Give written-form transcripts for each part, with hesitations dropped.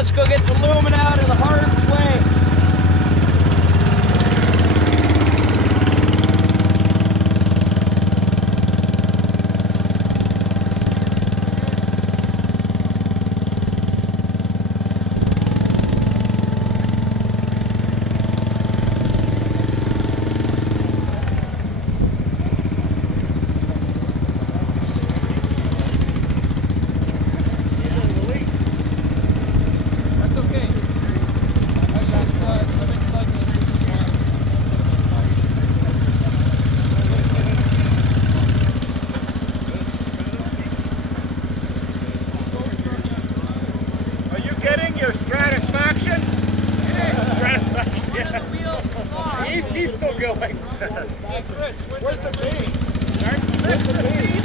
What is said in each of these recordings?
let's go get the Lumina out of the harm's way. Your satisfaction? Satisfaction, yeah. He's still going. Hey, Chris, where's the bead? Where's the bead?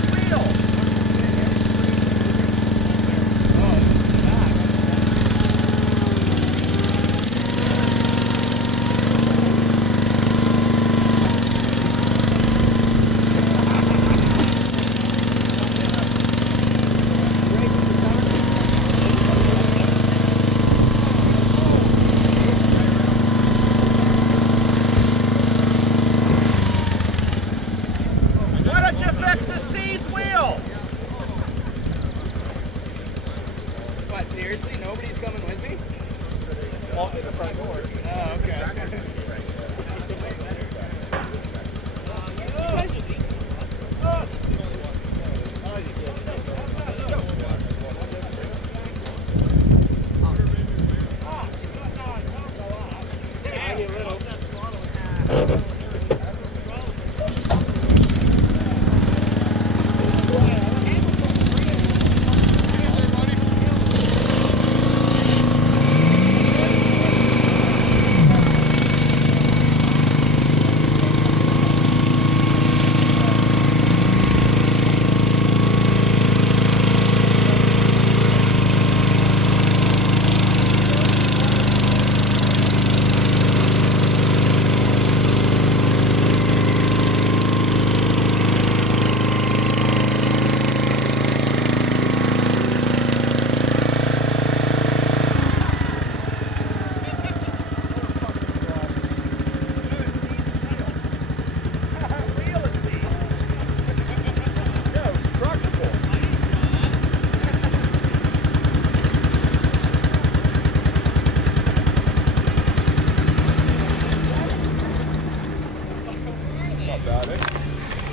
Wheel. What, seriously? Nobody's coming with me? Well, in the front door. Oh, okay.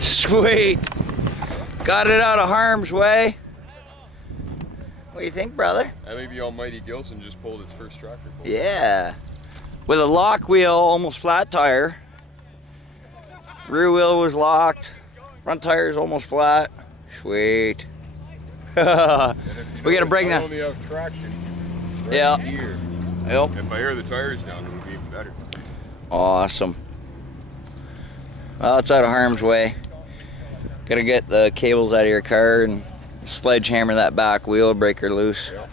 Sweet. Got it out of harm's way. What do you think, brother? I think the almighty Gilson just pulled its first tractor pull. Yeah. With a lock wheel, almost flat tire. Rear wheel was locked. Front tire is almost flat. Sweet. We gotta bring that. Only have traction. Right Yeah. Here. Yep. If I air the tires down, it would be even better. Awesome. Well, it's out of harm's way. Gotta get the cables out of your car and sledgehammer that back wheel, break her loose. Yeah.